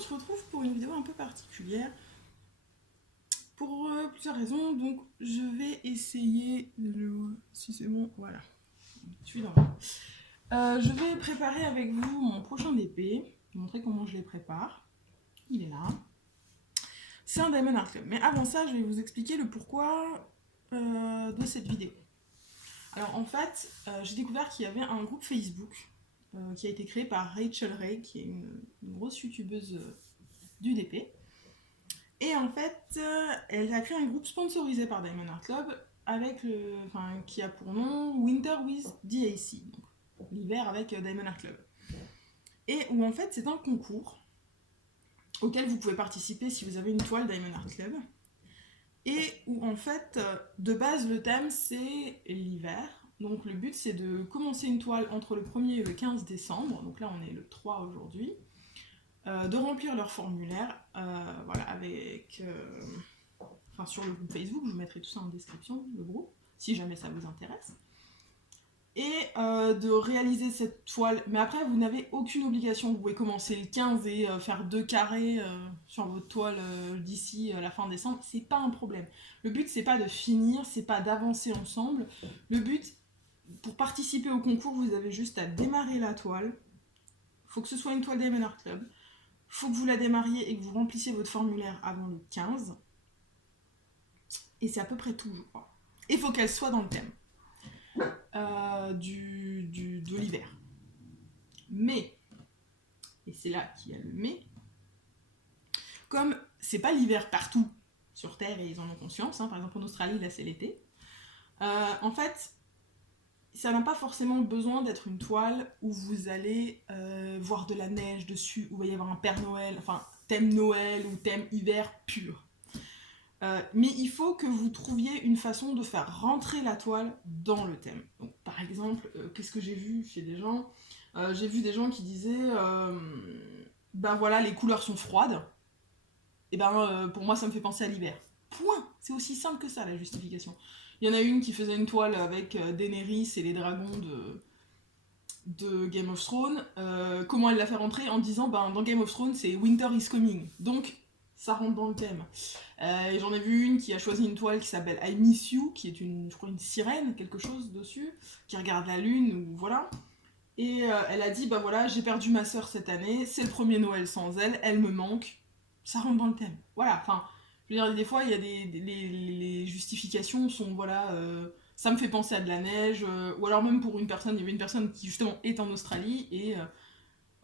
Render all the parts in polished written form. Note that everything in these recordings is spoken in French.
on se retrouve pour une vidéo un peu particulière. Pour plusieurs raisons, donc je vais essayer, si c'est bon, voilà, je suis dans je vais préparer avec vous mon prochain DP, vous montrer comment je les prépare. Il est là. C'est un Diamond Art Club, mais avant ça, je vais vous expliquer le pourquoi de cette vidéo. Alors en fait, j'ai découvert qu'il y avait un groupe Facebook qui a été créé par Rachel Ray, qui est une grosse youtubeuse du DP. Et en fait, elle a créé un groupe sponsorisé par Diamond Art Club qui a pour nom Winter with DAC, donc l'hiver avec Diamond Art Club. Et où en fait c'est un concours auquel vous pouvez participer si vous avez une toile Diamond Art Club. Et où en fait, de base le thème c'est l'hiver. Donc le but c'est de commencer une toile entre le 1er et le 15 décembre, donc là on est le 3 aujourd'hui. De remplir leur formulaire, voilà, sur le groupe Facebook, je vous mettrai tout ça en description, le groupe, si jamais ça vous intéresse. Et de réaliser cette toile, mais après vous n'avez aucune obligation, vous pouvez commencer le 15 et faire 2 carrés sur votre toile d'ici la fin décembre, c'est pas un problème. Le but c'est pas de finir, c'est pas d'avancer ensemble, le but, pour participer au concours, vous avez juste à démarrer la toile, faut que ce soit une toile Diamond Art Club, faut que vous la démarriez et que vous remplissiez votre formulaire avant le 15. Et c'est à peu près tout, je crois. Et il faut qu'elle soit dans le thème de l'hiver. Mais, et c'est là qu'il y a le mais, comme c'est pas l'hiver partout sur Terre et ils en ont conscience, hein, par exemple en Australie, là c'est l'été, en fait, ça n'a pas forcément besoin d'être une toile où vous allez voir de la neige dessus, où il va y avoir un Père Noël, enfin thème Noël ou thème hiver pur. Mais il faut que vous trouviez une façon de faire rentrer la toile dans le thème. Donc, par exemple, qu'est-ce que j'ai vu chez des gens j'ai vu des gens qui disaient ben voilà, les couleurs sont froides, et pour moi ça me fait penser à l'hiver. Point. C'est aussi simple que ça la justification. Il y en a une qui faisait une toile avec Daenerys et les dragons de Game of Thrones. Comment elle l'a fait rentrer en disant dans Game of Thrones c'est Winter is coming. Donc ça rentre dans le thème. Et j'en ai vu une qui a choisi une toile qui s'appelle I Miss You, qui est je crois une sirène, quelque chose dessus, qui regarde la lune, ou voilà. Et elle a dit voilà, j'ai perdu ma sœur cette année, c'est le premier Noël sans elle, elle me manque. Ça rentre dans le thème. Voilà, enfin. Je veux dire, des fois, il y a les justifications sont, voilà, ça me fait penser à de la neige, ou alors même pour une personne, il y avait une personne qui justement est en Australie, et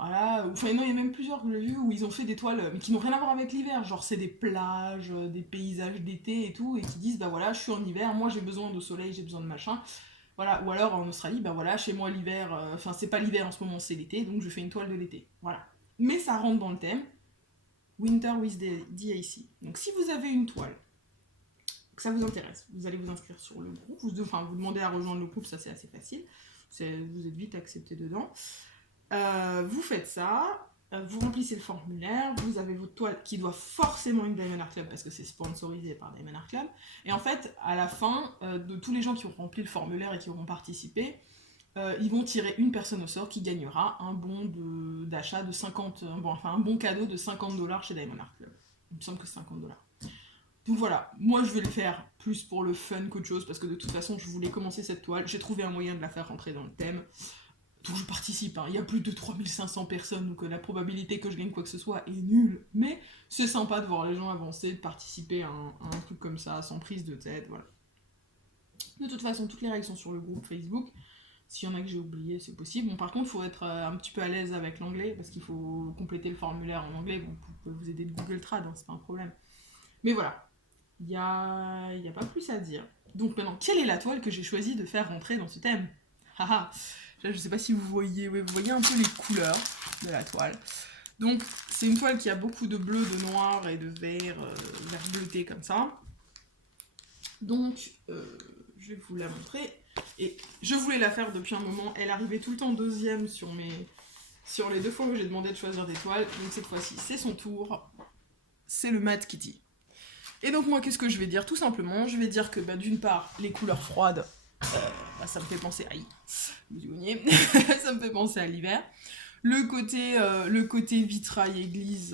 voilà, enfin non, il y a même plusieurs que j'ai vu où ils ont fait des toiles, mais qui n'ont rien à voir avec l'hiver, genre c'est des plages, des paysages d'été et tout, et qui disent, voilà, je suis en hiver, moi j'ai besoin de soleil, j'ai besoin de machin, voilà, ou alors en Australie, voilà, chez moi l'hiver, enfin c'est pas l'hiver en ce moment, c'est l'été, donc je fais une toile de l'été, voilà. Mais ça rentre dans le thème, Winter with DAC. Donc si vous avez une toile, que ça vous intéresse, vous allez vous inscrire sur le groupe, vous demandez à rejoindre le groupe, ça c'est assez facile, vous êtes vite accepté dedans. Vous faites ça, vous remplissez le formulaire, vous avez votre toile qui doit forcément une Diamond Art Club parce que c'est sponsorisé par Diamond Art Club. Et en fait, à la fin, de tous les gens qui ont rempli le formulaire et qui auront participé, ils vont tirer une personne au sort qui gagnera un bon d'achat de 50, un bon cadeau de $50 chez Diamond Art Club. Il me semble que c'est $50. Donc voilà, moi je vais le faire plus pour le fun qu'autre chose, parce que de toute façon je voulais commencer cette toile, j'ai trouvé un moyen de la faire rentrer dans le thème. Donc je participe, il y a plus de 3500 personnes, donc la probabilité que je gagne quoi que ce soit est nulle, mais c'est sympa de voir les gens avancer, de participer à un truc comme ça, sans prise de tête, voilà. De toute façon, toutes les règles sont sur le groupe Facebook. S'il y en a que j'ai oublié, c'est possible. Bon, par contre, il faut être un petit peu à l'aise avec l'anglais, parce qu'il faut compléter le formulaire en anglais. Bon, vous pouvez vous aider de Google Trad, hein, c'est pas un problème. Mais voilà, il n'y a pas plus à dire. Donc maintenant, quelle est la toile que j'ai choisi de faire rentrer dans ce thème? Haha, je sais pas si vous voyez un peu les couleurs de la toile. Donc, c'est une toile qui a beaucoup de bleu, de noir et de vert bleuté comme ça. Donc, je vais vous la montrer. Et je voulais la faire depuis un moment, elle arrivait tout le temps deuxième sur les 2 fois où j'ai demandé de choisir des toiles, donc cette fois-ci c'est son tour, c'est le Mad Kitty. Et donc moi qu'est-ce que je vais dire? Tout simplement, je vais dire que d'une part, les couleurs froides, ça me fait penser à ça me fait penser à l'hiver. Le côté vitrail église,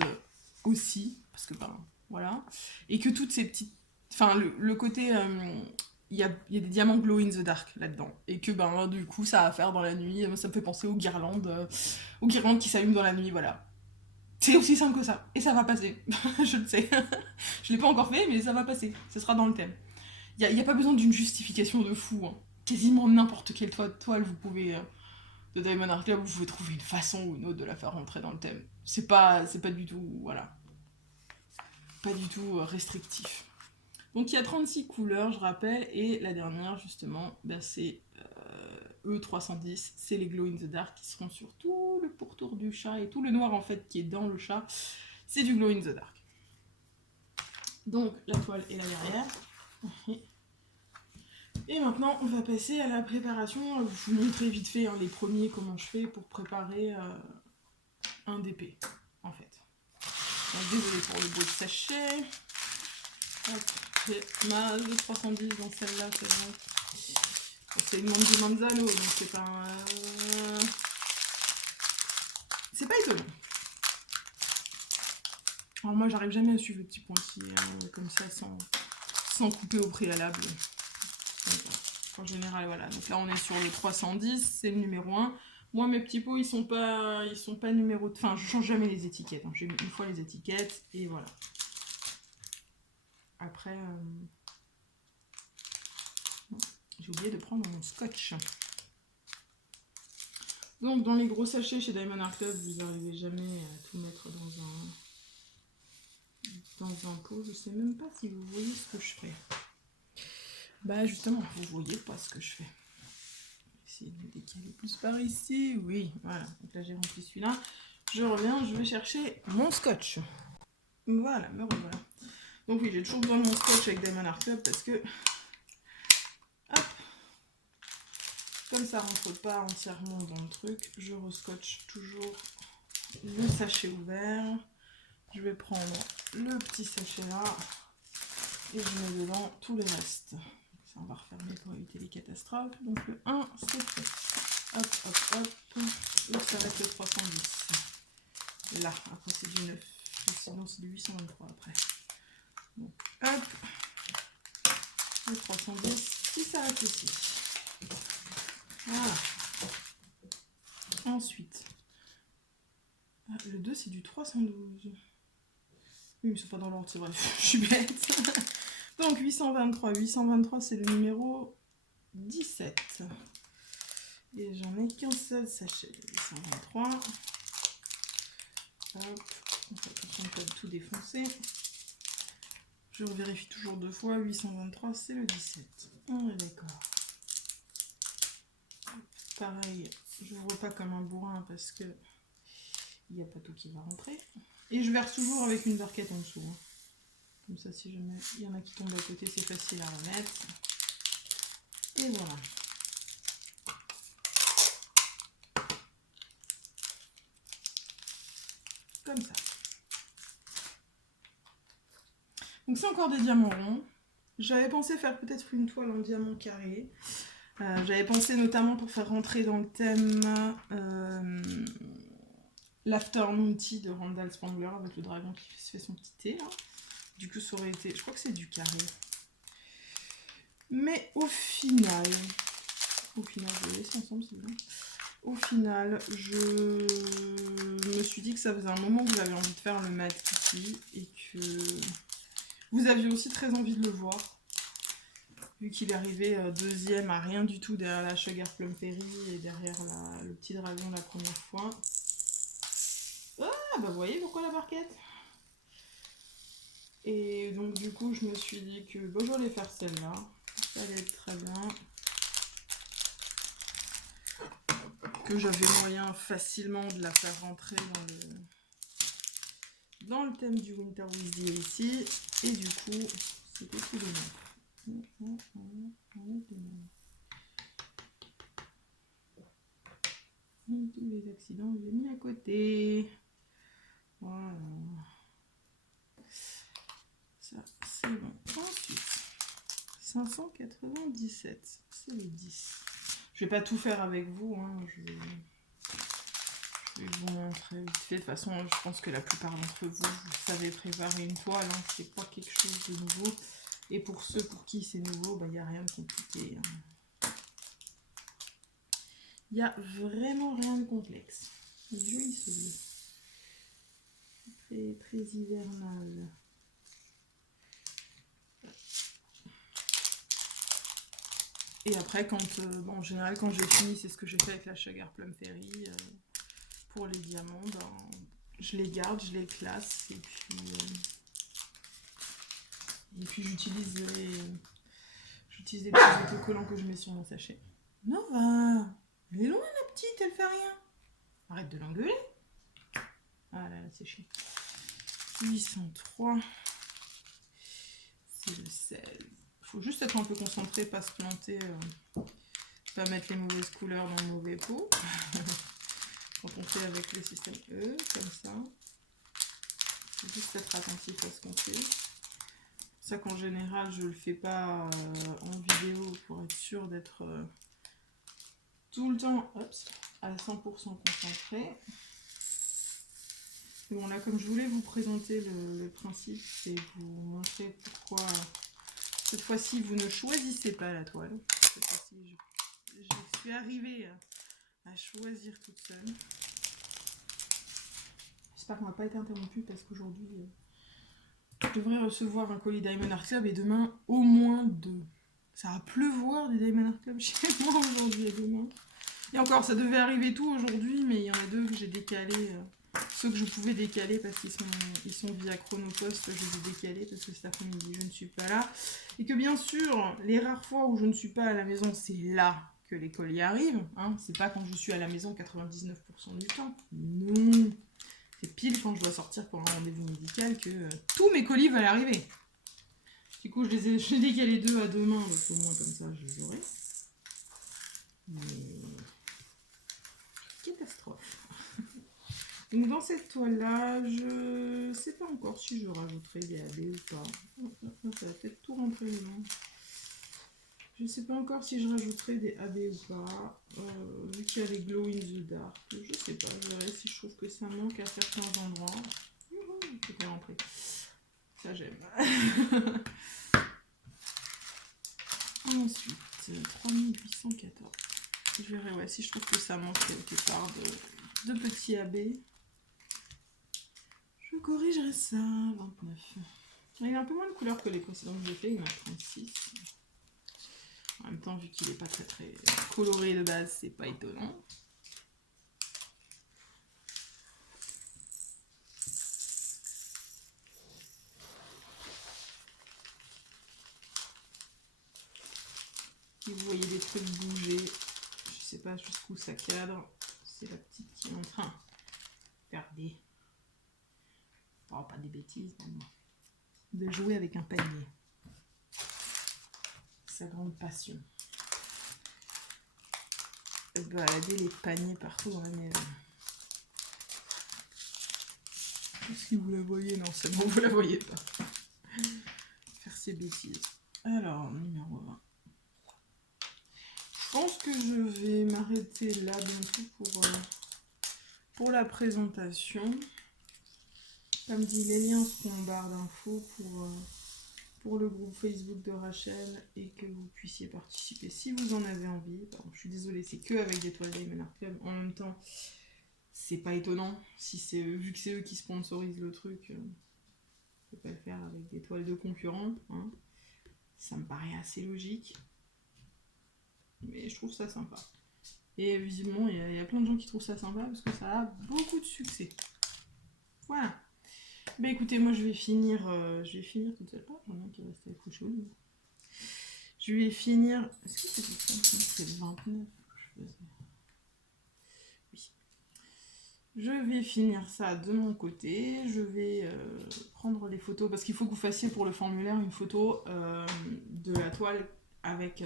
aussi, parce que ben voilà, et que toutes ces petites, enfin le côté, il y a des diamants glow in the dark là-dedans, et que ben du coup ça a à faire dans la nuit, ça me fait penser aux guirlandes qui s'allument dans la nuit, voilà. C'est aussi simple que ça, et ça va passer, je le sais. Je l'ai pas encore fait, mais ça va passer, ça sera dans le thème. Y a pas besoin d'une justification de fou, hein. Quasiment n'importe quelle toile vous pouvez de Diamond Art Club, vous pouvez trouver une façon ou une autre de la faire rentrer dans le thème. C'est pas du tout, voilà, pas du tout restrictif. Donc il y a 36 couleurs, je rappelle, et la dernière, justement, ben, c'est E310, c'est les Glow in the Dark qui seront sur tout le pourtour du chat, et tout le noir, en fait, qui est dans le chat, c'est du Glow in the Dark. Donc la toile est là derrière. Et maintenant, on va passer à la préparation. Je vais vous montrer vite fait les premiers, comment je fais pour préparer un DP, en fait. Donc, désolé pour le bruit de sachet. Hop, j'ai ma 310 dans celle-là, c'est bon. Bon, c'est une Manzo Manzano, donc c'est pas c'est pas étonnant. Alors moi, j'arrive jamais à suivre le petit pointillé, comme ça, sans couper au préalable. Donc, en général, voilà. Donc là, on est sur le 310, c'est le numéro 1. Moi, mes petits pots, ils sont pas numérotés. Enfin, je change jamais les étiquettes. J'ai mis une fois les étiquettes, et voilà. Après, j'ai oublié de prendre mon scotch. Donc, dans les gros sachets chez Diamond Art Club, vous n'arrivez jamais à tout mettre dans un pot. Je sais même pas si vous voyez ce que je fais. Bah, justement, vous voyez pas ce que je fais. Essayer de me décaler plus par ici. Oui, voilà. Donc là, j'ai rempli celui-là. Je reviens, je vais chercher mon scotch. Voilà, me revoilà. Donc oui, j'ai toujours besoin de mon scotch avec Diamond Art Club parce que... Hop, comme ça rentre pas entièrement dans le truc, je rescotche toujours le sachet ouvert. Je vais prendre le petit sachet là et je mets dedans tous les restes. Ça, on va refermer pour éviter les catastrophes. Donc le 1, c'est fait. Hop, hop, hop. Là, ça va être le 310. Là, après c'est du 9. Sinon c'est du 823 après. Donc hop. Le 310 qui s'arrête ici. Voilà. Ensuite, le 2 c'est du 312. Oui, mais c'est pas dans l'ordre, c'est vrai, je suis bête. Donc 823 c'est le numéro 17. Et j'en ai qu'un seul sachet. 823. Hop, on fait attention de pas tout défoncer. Je vérifie toujours 2 fois. 823 c'est le 17. On est d'accord. Pareil, je n'ouvre pas comme un bourrin parce que il n'y a pas tout qui va rentrer. Et je verse toujours avec une barquette en dessous. Comme ça, si jamais il y en a qui tombent à côté, c'est facile à remettre. Et voilà. Comme ça. Donc c'est encore des diamants ronds. J'avais pensé faire peut-être une toile en diamant carré. J'avais pensé notamment pour faire rentrer dans le thème l'Afternoon Tea de Randall Spangler avec le dragon qui se fait son petit thé là. Du coup ça aurait été, je crois que c'est du carré. Mais au final, je vais le laisser ensemble c'est bien. Au final, je me suis dit que ça faisait un moment que j'avais envie de faire le mat ici et que vous aviez aussi très envie de le voir. Vu qu'il est arrivé deuxième à rien du tout derrière la Sugar Plum Fairy et derrière le petit dragon la première fois. Ah bah vous voyez pourquoi la barquette. Et donc du coup je me suis dit que bon, j'allais faire celle-là. Ça allait être très bien. Que j'avais moyen facilement de la faire rentrer dans le thème du Winter with the ici. Et du coup c'était tout de même. Tous les accidents, je les ai mis à côté. Voilà. Ça, c'est bon. Ensuite, 597, c'est les 10. Je vais pas tout faire avec vous. Je Je vais vous montrer vite fait. De toute façon, je pense que la plupart d'entre vous, vous savez préparer une toile. Hein. C'est pas quelque chose de nouveau. Et pour ceux pour qui c'est nouveau, il n'y a rien de compliqué. Il n'y a vraiment rien de complexe. Il est joli celui-là. Très, très hivernal. Et après, bon, en général, quand j'ai fini, c'est ce que j'ai fait avec la Sugar Plum Fairy. Pour les diamants, je les garde, je les classe. Et puis j'utilise des petits autocollants que je mets sur mon sachet. Nova, elle est loin la petite, elle fait rien. Arrête de l'engueuler. Ah là, c'est chiant. 803. C'est le 16. Faut juste être un peu concentré, pas se planter, pas mettre les mauvaises couleurs dans le mauvais pot. Quand on fait avec le système E, comme ça. Faut juste être attentif à ce qu'on fait. C'est ça qu'en général, je le fais pas en vidéo pour être sûr d'être tout le temps à 100% concentré. Bon, là, comme je voulais vous présenter le principe et vous montrer pourquoi cette fois-ci vous ne choisissez pas la toile. Cette fois-ci, je suis arrivée à choisir toute seule. J'espère qu'on n'a pas été interrompu parce qu'aujourd'hui, je devrais recevoir un colis Diamond Art Club et demain, au moins 2. Ça va pleuvoir des Diamond Art Club chez moi aujourd'hui et demain. Et encore, ça devait arriver tout aujourd'hui, mais il y en a 2 que j'ai décalés. Ceux que je pouvais décaler parce qu'ils sont via Chronopost, je les ai décalés parce que cet après-midi, je ne suis pas là. Et que bien sûr, les rares fois où je ne suis pas à la maison, c'est là que les colis arrivent. Hein. C'est pas quand je suis à la maison 99% du temps. Non. C'est pile quand je dois sortir pour un rendez-vous médical que tous mes colis veulent arriver. Du coup, j'ai décalé 2 à demain, donc au moins comme ça, je les aurai. Mais... catastrophe. Donc dans cette toile-là, je ne sais pas encore si je rajouterai des AB ou pas. Ça va peut-être tout rentrer dedans. Je ne sais pas encore si je rajouterai des AB ou pas. Vu qu'il y a les Glow in the Dark. Je sais pas, je verrai si je trouve que ça manque à certains endroits. C'était rentré. Ça j'aime. Ensuite, 3814. Je verrai si je trouve que ça manque quelque part de petits AB. Je corrigerai ça. 29. Il y a un peu moins de couleurs que les précédents que j'ai fait. Il y en a 36. En même temps, vu qu'il n'est pas très très coloré de base, c'est pas étonnant. Si vous voyez des trucs bouger, je sais pas jusqu'où ça cadre. C'est la petite qui est en train de faire des... oh, pas des bêtises, mais de jouer avec un panier. Sa grande passion. De balader les paniers partout dans la maison. Si vous la voyez, non, c'est bon, vous la voyez pas. Faire ses bêtises. Alors, numéro 20. Je pense que je vais m'arrêter là bientôt pour la présentation. Comme dit, les liens seront en barre d'infos pour le groupe Facebook de Rachel et que vous puissiez participer si vous en avez envie. Pardon, je suis désolée, c'est que avec des toiles Diamond Art Club. En même temps, c'est pas étonnant si c'est vu que c'est eux qui sponsorisent le truc. On peut pas le faire avec des toiles de concurrents. Hein. Ça me paraît assez logique. Mais je trouve ça sympa. Et visiblement, il y a plein de gens qui trouvent ça sympa parce que ça a beaucoup de succès. Voilà. Bah écoutez, moi je vais finir toute seule. Oh, j'en ai un qui reste accroché au niveau. Je vais finir... Est-ce que c'est le 29 que je faisais? Oui. Je vais finir ça de mon côté. Je vais prendre les photos parce qu'il faut que vous fassiez pour le formulaire une photo de la toile avec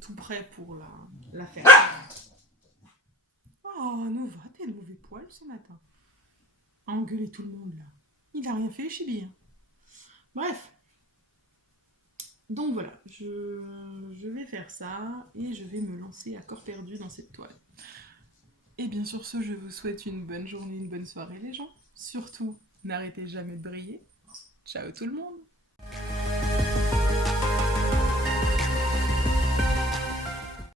tout prêt pour la faire. Oh Nova, t'es de mauvais poil ce matin. À engueuler tout le monde là. Il a rien fait, Chibi. Bref. Donc voilà, je vais faire ça et je vais me lancer à corps perdu dans cette toile. Et bien sur ce, je vous souhaite une bonne journée, une bonne soirée les gens. Surtout, n'arrêtez jamais de briller. Ciao tout le monde!